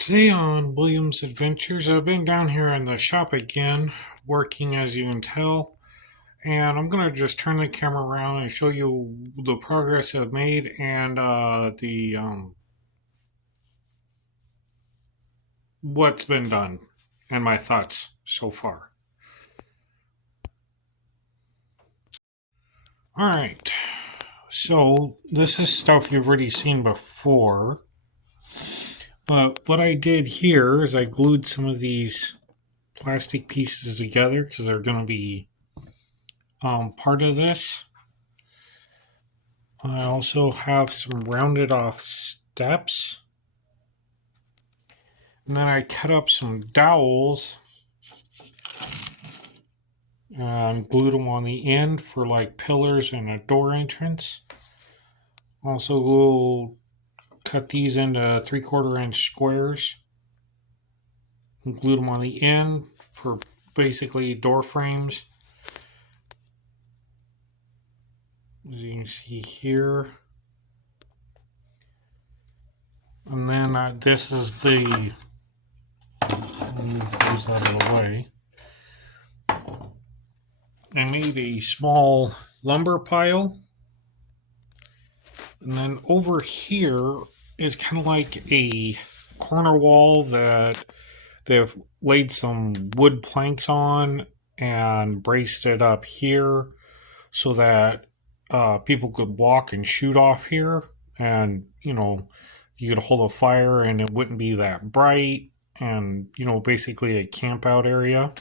Today on Williams Adventures, I've been down here in the shop again, working as you can tell, and I'm gonna just turn the camera around and show you the progress I've made and the what's been done and my thoughts so far. All right, so this is stuff you've already seen before, but what I did here is I glued some of these plastic pieces together because they're going to be part of this. I also have some rounded off steps. And then I cut up some dowels and glued them on the end for like pillars and a door entrance. Also, we'll cut these into 3/4 inch squares and glued them on the end for basically door frames. As you can see here. And then this is the, move those out of the way. I made a small lumber pile. And then over here is kind of like a corner wall that they've laid some wood planks on and braced it up here so that people could walk and shoot off here. And, you could hold a fire and it wouldn't be that bright. And, basically a camp out area.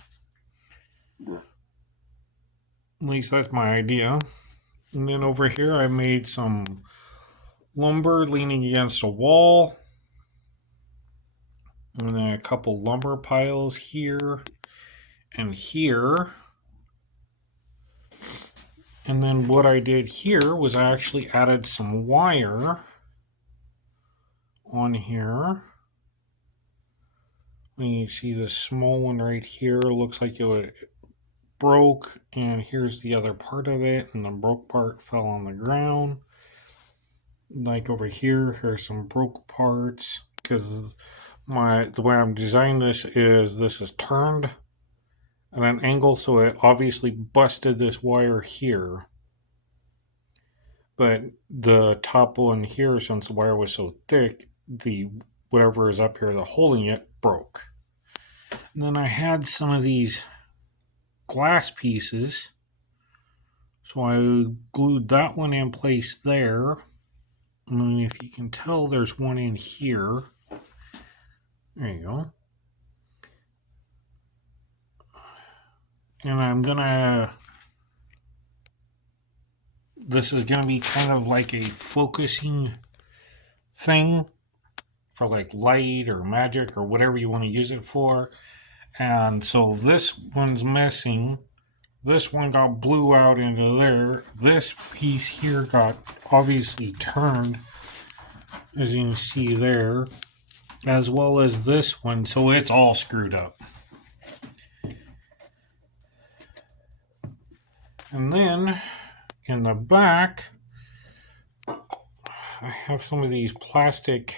At least that's my idea. And then over here I made some lumber leaning against a wall. And then a couple lumber piles here and here. And then what I did here was I actually added some wire on here. And you see the small one right here, looks like it broke, and here's the other part of it, and the broke part fell on the ground. Like over here, here's some broke parts, because the way I'm designing this is turned at an angle, so it obviously busted this wire here. But the top one here, since the wire was so thick, the whatever is up here, the holding it, broke. And then I had some of these glass pieces, so I glued that one in place there. And if you can tell, there's one in here. There you go. And this is gonna be kind of like a focusing thing for like light or magic or whatever you want to use it for. And so this one's missing. This one got blew out into there. This piece here got obviously turned, as you can see there, as well as this one, so it's all screwed up. And then in the back, I have some of these plastic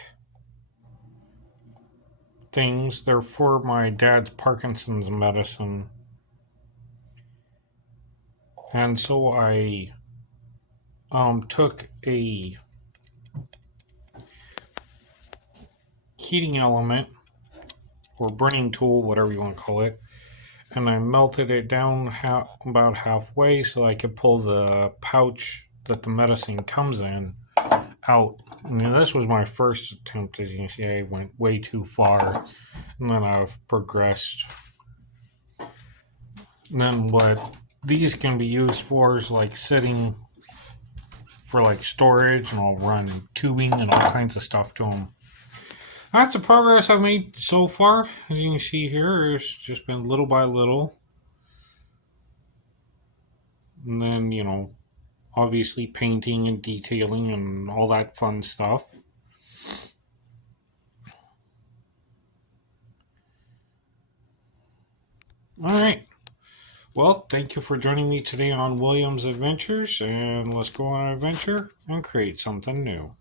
things. They're for my dad's Parkinson's medicine. And so I took a heating element or burning tool, whatever you want to call it, and I melted it down about halfway so I could pull the pouch that the medicine comes in out. And this was my first attempt. As you can see, I went way too far, and then I've progressed. And then what these can be used for is like sitting for like storage, and I'll run tubing and all kinds of stuff to them. That's the progress I've made so far. As you can see here, it's just been little by little. And then, obviously painting and detailing and all that fun stuff. Alright. Well, thank you for joining me today on Williams Adventures, and let's go on an adventure and create something new.